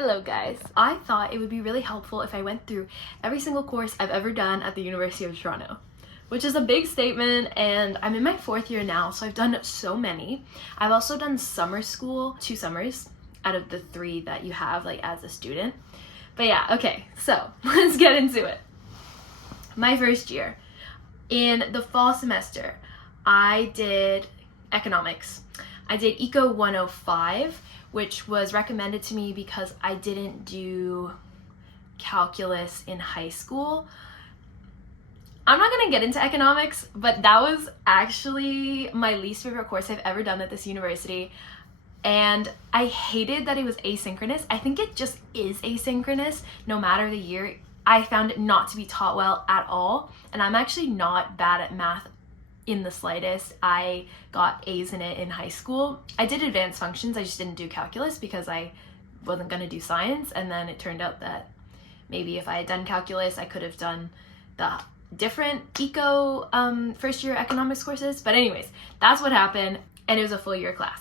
Hello guys. I thought it would be really helpful if I went through every single course I've ever done at the University of Toronto, which is a big statement, and I'm in my 4th year now, so I've done so many. I've also done summer school, 2 summers out of the 3 that you have like as a student. But yeah, okay, so let's get into it. My first year, in the fall semester, I did economics. I did Eco 105, which was recommended to me because I didn't do calculus in high school. I'm not gonna get into economics, but that was actually my least favorite course I've ever done at this university. And I hated that it was asynchronous. I think it just is asynchronous no matter the year. I found it not to be taught well at all. And I'm actually not bad at math in the slightest. I got A's in it in high school. I did advanced functions, I just didn't do calculus because I wasn't gonna do science, and then it turned out that maybe if I had done calculus, I could have done the different eco first year economics courses. But anyways, that's what happened, and it was a full year class.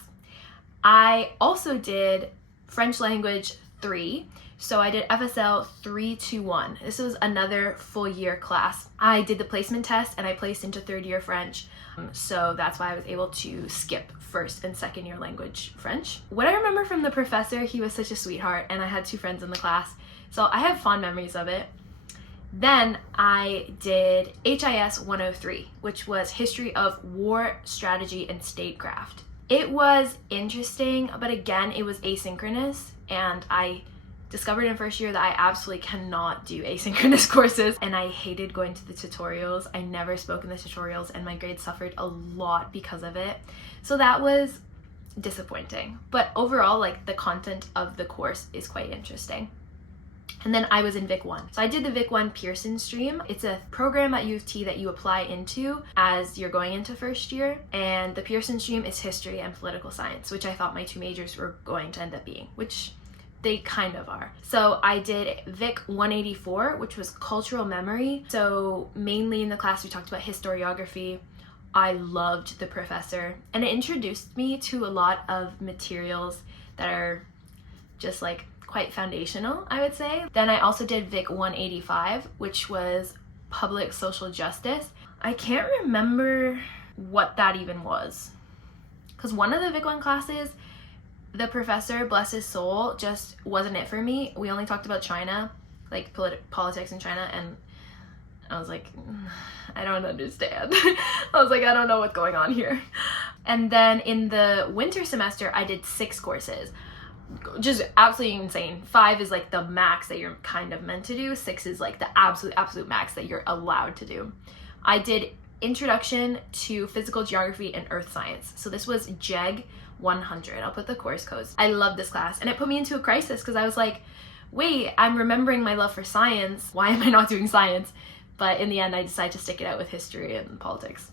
I also did French language 3. So I did FSL 321. This was another full year class. I did the placement test and I placed into 3rd year French. So that's why I was able to skip 1st and 2nd year language French. What I remember from the professor, he was such a sweetheart, and I had 2 friends in the class. So I have fond memories of it. Then I did HIS 103, which was History of War, Strategy, and Statecraft. It was interesting, but again, it was asynchronous, and I discovered in 1st year that I absolutely cannot do asynchronous courses, and I hated going to the tutorials. I never spoke in the tutorials, and my grades suffered a lot because of it. So that was disappointing. But overall, like, the content of the course is quite interesting. And then I was in Vic One. So I did the Vic One Pearson stream. It's a program at U of T that you apply into as you're going into 1st year. And the Pearson stream is history and political science, which I thought my 2 majors were going to end up being, which they kind of are. So I did Vic 184, which was cultural memory. So mainly in the class we talked about historiography. I loved the professor, and it introduced me to a lot of materials that are just like quite foundational, I would say. Then I also did Vic 185, which was public social justice. I can't remember what that even was, because one of the Vic 1 classes, the professor, bless his soul, just wasn't it for me. We only talked about China, like politics in China, and I was like, I don't understand. I was like, I don't know what's going on here. And then in the winter semester, I did 6 courses. Just absolutely insane. 5 is like the max that you're kind of meant to do. 6 is like the absolute max that you're allowed to do. I did Introduction to Physical Geography and Earth Science. So this was JEG 100. I'll put the course codes. I love this class, and it put me into a crisis because I was like, wait, I'm remembering my love for science. Why am I not doing science? But in the end, I decided to stick it out with history and politics.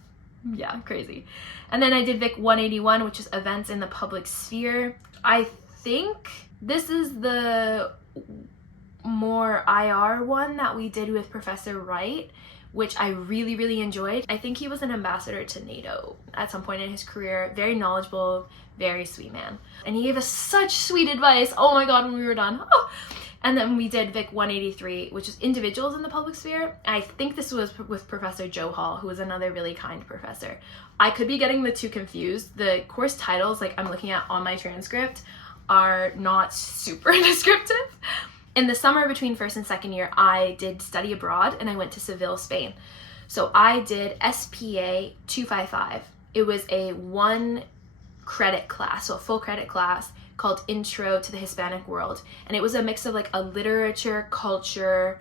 Yeah, crazy. And then I did Vic 181, which is Events in the Public Sphere. I think this is the more IR one that we did with Professor Wright, which I really enjoyed. I think he was an ambassador to NATO at some point in his career. Very knowledgeable, very sweet man. And he gave us such sweet advice. Oh my god, when we were done. Oh. And then we did Vic 183, which is Individuals in the Public Sphere. I think this was with Professor Joe Hall, who was another really kind professor. I could be getting the 2 confused. The course titles, like I'm looking at on my transcript, are not super descriptive. In the summer between 1st and 2nd year, I did study abroad, and I went to Seville, Spain. So I did SPA 255. It was a 1 credit class, so a full credit class called Intro to the Hispanic World. And it was a mix of like a literature, culture,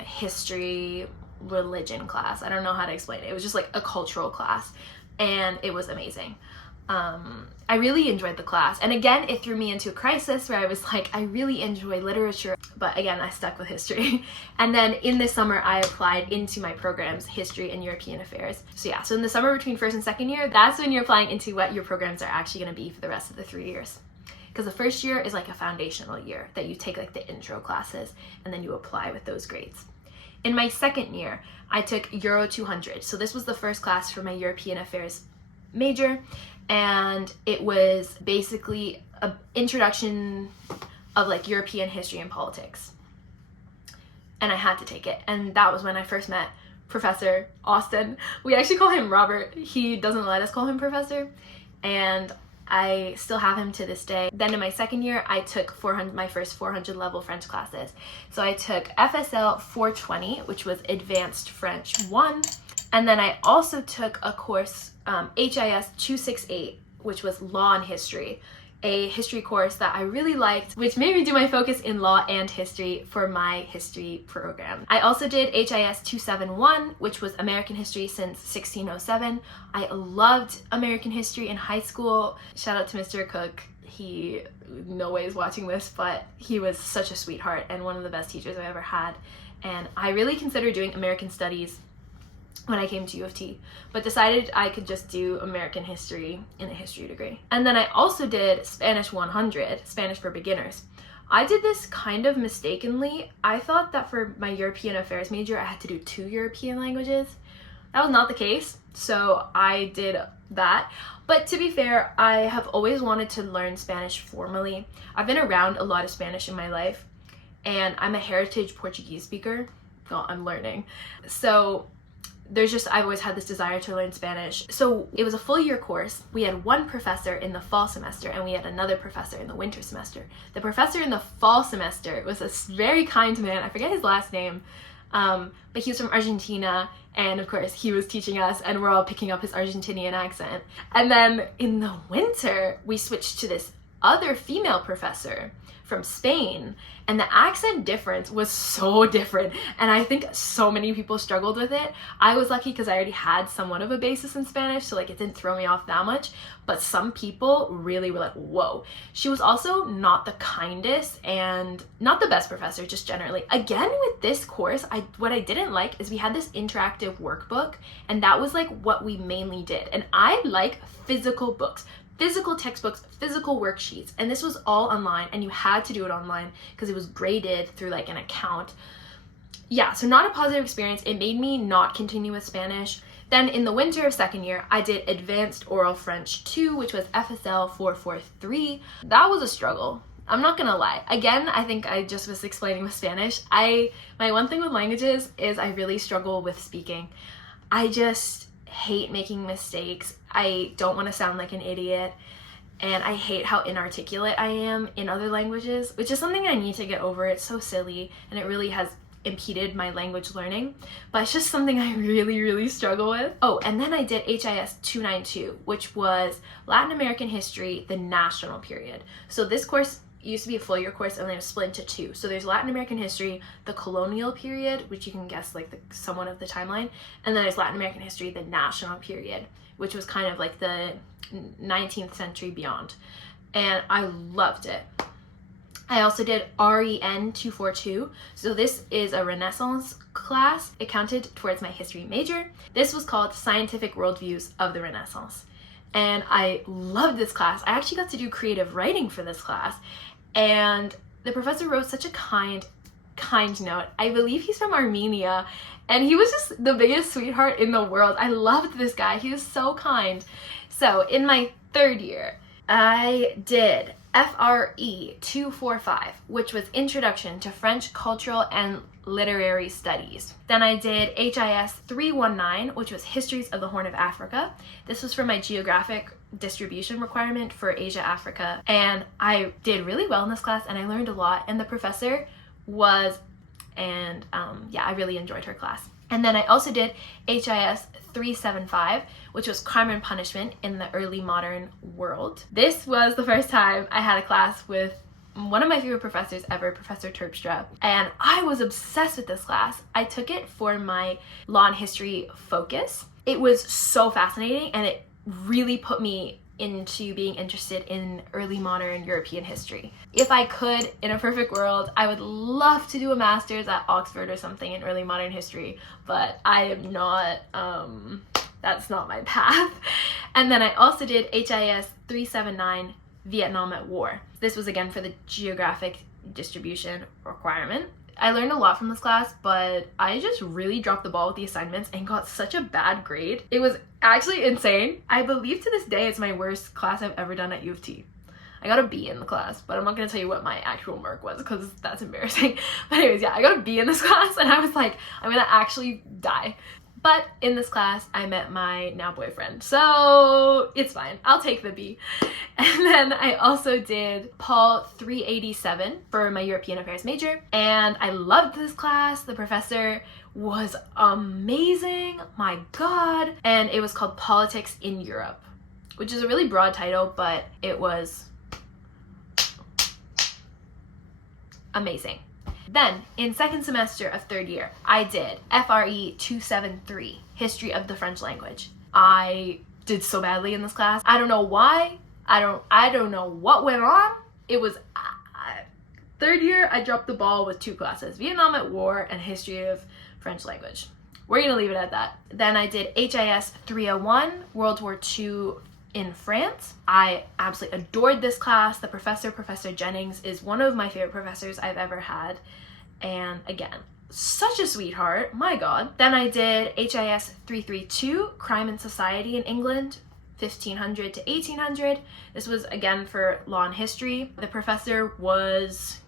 history, religion class. I don't know how to explain it. It was just like a cultural class, and it was amazing. I really enjoyed the class, and again, it threw me into a crisis where I was like, I really enjoy literature, but again, I stuck with history. And then in the summer, I applied into my programs, history and European affairs. So yeah, so in the summer between 1st and 2nd year, that's when you're applying into what your programs are actually going to be for the rest of the 3 years. Because the 1st year is like a foundational year that you take like the intro classes, and then you apply with those grades. In my 2nd year, I took Euro 200. So this was the first class for my European affairs major, and it was basically an introduction of like European history and politics. And I had to take it. And that was when I first met Professor Austin. We actually call him Robert. He doesn't let us call him Professor. And I still have him to this day. Then in my second year, I took my first 400 level French classes. So I took FSL 420, which was Advanced French 1. And then I also took a course, HIS 268, which was Law and History, a history course that I really liked, which made me do my focus in law and history for my history program. I also did HIS 271, which was American history since 1607. I loved American history in high school. Shout out to Mr. Cook. He, no way is watching this, but he was such a sweetheart and one of the best teachers I ever had. And I really considered doing American studies when I came to U of T, but decided I could just do American history in a history degree. And then I also did Spanish 100, Spanish for beginners. I did this kind of mistakenly. I thought that for my European affairs major, I had to do 2 European languages. That was not the case, so I did that. But to be fair, I have always wanted to learn Spanish formally. I've been around a lot of Spanish in my life, and I'm a heritage Portuguese speaker. Well, I'm learning. So I've always had this desire to learn Spanish. So it was a full year course. We had one professor in the fall semester and we had another professor in the winter semester. The professor in the fall semester was a very kind man. I forget his last name, but he was from Argentina. And of course he was teaching us and we're all picking up his Argentinian accent. And then in the winter, we switched to this other female professor from Spain, and the accent difference was so different, and I think so many people struggled with it. I was lucky because I already had somewhat of a basis in Spanish, so like it didn't throw me off that much, but some people really were like, whoa. She was also not the kindest and not the best professor, just generally. Again, with this course, what I didn't like is we had this interactive workbook, and that was like what we mainly did, and I like physical books, physical textbooks, physical worksheets, and this was all online, and you had to do it online because it was graded through like an account. Yeah, so not a positive experience. It made me not continue with Spanish. Then in the winter of second year, I did Advanced Oral French 2, which was FSL 443. That was a struggle. I'm not gonna lie. Again, I think I just was explaining with Spanish. My one thing with languages is I really struggle with speaking. I just hate making mistakes. I don't want to sound like an idiot, and I hate how inarticulate I am in other languages, which is something I need to get over. It's so silly, and it really has impeded my language learning, but it's just something I really, really struggle with. Oh, and then I did HIS 292, which was Latin American history, the national period. So this course used to be a full year course, and then it was split into 2. So there's Latin American history, the colonial period, which you can guess like somewhat of the timeline, and then there's Latin American history, the national period, which was kind of like the 19th century beyond. And I loved it. I also did REN 242. So this is a Renaissance class. It counted towards my history major. This was called Scientific Worldviews of the Renaissance. And I loved this class. I actually got to do creative writing for this class. And the professor wrote such a kind note. I believe he's from Armenia, and he was just the biggest sweetheart in the world. I loved this guy. He was so kind. So in my third year, I did FRE 245, which was Introduction to French Cultural and Literary Studies. Then I did HIS 319, which was Histories of the Horn of Africa. This was for my geographic distribution requirement for Asia, Africa. And I did really well in this class, and I learned a lot, and the professor was, and yeah, I really enjoyed her class. And then I also did HIS 375, which was Crime and Punishment in the Early Modern World. This was the first time I had a class with one of my favorite professors ever, Professor Terpstra, and I was obsessed with this class. I took it for my law and history focus. It was so fascinating, and it really put me into being interested in early modern European history. If I could, in a perfect world, I would love to do a master's at Oxford or something in early modern history, but I am not, that's not my path. And then I also did HIS 379, Vietnam at War. This was again for the geographic distribution requirement. I learned a lot from this class, but I just really dropped the ball with the assignments and got such a bad grade. It was actually insane. I believe to this day it's my worst class I've ever done at U of T. I got a B in the class, but I'm not gonna tell you what my actual mark was because that's embarrassing. But anyways, yeah, I got a B in this class and I was like, I'm gonna actually die. But in this class, I met my now boyfriend, so it's fine. I'll take the B. And then I also did Paul 387 for my European Affairs major, and I loved this class. The professor was amazing, my god. And it was called Politics in Europe, which is a really broad title, but it was amazing. Then, in second semester of third year, I did FRE 273, History of the French Language. I did so badly in this class. I don't know why. I don't know what went on. It was third year, I dropped the ball with 2 classes, Vietnam at War and History of French Language. We're gonna leave it at that. Then I did HIS 301, World War II in France. I absolutely adored this class. The professor, Professor Jennings, is one of my favorite professors I've ever had. And again, such a sweetheart, my god. Then I did HIS 332, Crime and Society in England, 1500 to 1800. This was again for law and history. The professor was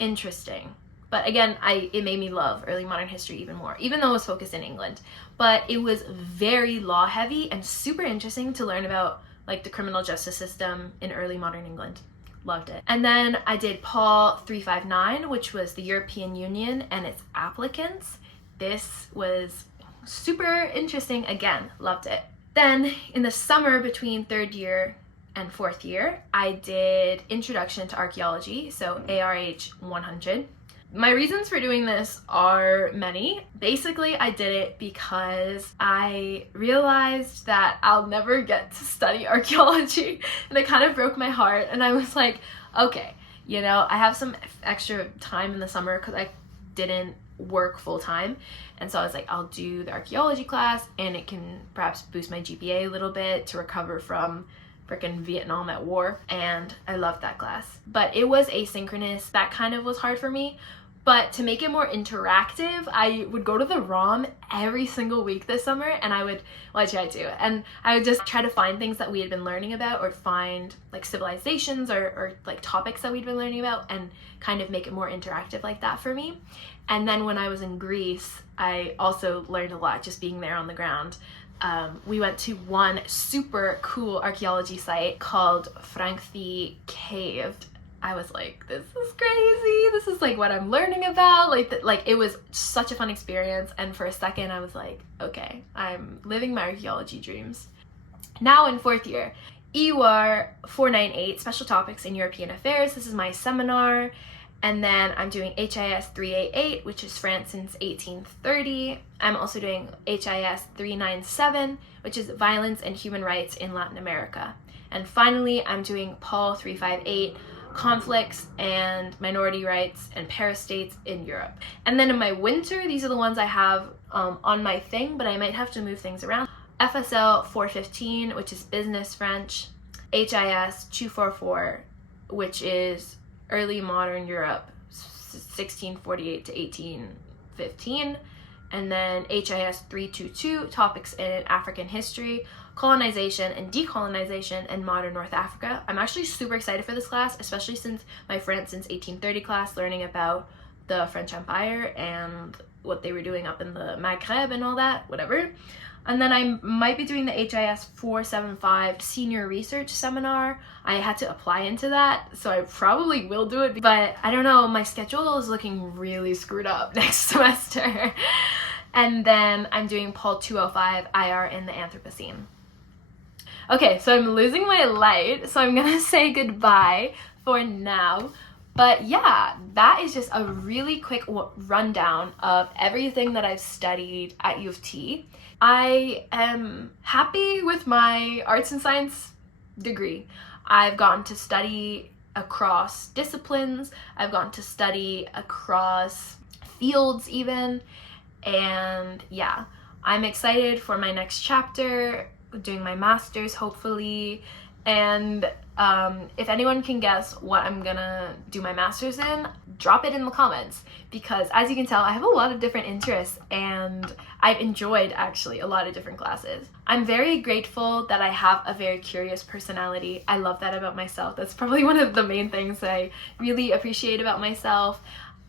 interesting. But again, it made me love early modern history even more, even though it was focused in England. But it was very law heavy and super interesting to learn about like the criminal justice system in early modern England. Loved it. And then I did Paul 359, which was the European Union and its applicants. This was super interesting. Again, loved it. Then in the summer between third year and fourth year, I did Introduction to Archaeology, so ARH 100. My reasons for doing this are many. Basically, I did it because I realized that I'll never get to study archaeology, and it kind of broke my heart, and I was like, okay, you know, I have some extra time in the summer because I didn't work full-time, and so I was like, I'll do the archaeology class, and it can perhaps boost my GPA a little bit to recover from freaking Vietnam at War, and I loved that class. But it was asynchronous. That kind of was hard for me. But to make it more interactive, I would go to the ROM every single week this summer, and I tried to, and I would just try to find things that we had been learning about, or find like civilizations or like topics that we'd been learning about, and kind of make it more interactive like that for me. And then when I was in Greece, I also learned a lot just being there on the ground. We went to one super cool archaeology site called Frankfurt Cave. I was like, this is crazy. This is like what I'm learning about. Like it was such a fun experience. And for a second, I was like, okay, I'm living my archaeology dreams. Now in fourth year, EUR 498, Special Topics in European Affairs. This is my seminar. And then I'm doing HIS 388, which is France since 1830. I'm also doing HIS 397, which is Violence and Human Rights in Latin America. And finally, I'm doing Paul 358, Conflicts and Minority Rights and Parastates in Europe. And then in my winter, these are the ones I have on my thing, but I might have to move things around. FSL 415, which is Business French. HIS 244, which is Early Modern Europe, 1648 to 1815. And then HIS 322, Topics in African History, Colonization and Decolonization in Modern North Africa. I'm actually super excited for this class, especially since my France since 1830 class, learning about the French Empire and what they were doing up in the Maghreb and all that, whatever. And then I might be doing the HIS 475 Senior Research Seminar. I had to apply into that, so I probably will do it, but I don't know, my schedule is looking really screwed up next semester. And then I'm doing Paul 205 IR in the Anthropocene. Okay, so I'm losing my light, so I'm gonna say goodbye for now. But yeah, that is just a really quick rundown of everything that I've studied at U of T. I am happy with my arts and science degree. I've gotten to study across disciplines, I've gotten to study across fields even, and yeah, I'm excited for my next chapter, doing my master's hopefully, And if anyone can guess what I'm gonna do my master's in, drop it in the comments, because as you can tell, I have a lot of different interests and I've enjoyed actually a lot of different classes. I'm very grateful that I have a very curious personality. I love that about myself. That's probably one of the main things I really appreciate about myself.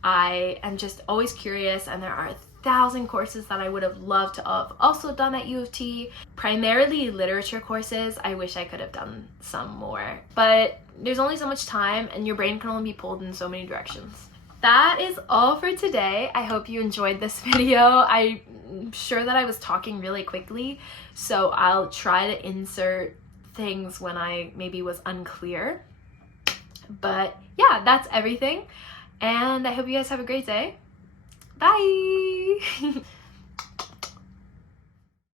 I am just always curious, and there are 1,000 courses that I would have loved to have also done at U of T. Primarily literature courses. I wish I could have done some more, but there's only so much time and your brain can only be pulled in so many directions. That is all for today. I hope you enjoyed this video. I'm sure that I was talking really quickly, so I'll try to insert things when I maybe was unclear. But yeah, that's everything, and I hope you guys have a great day. Bye!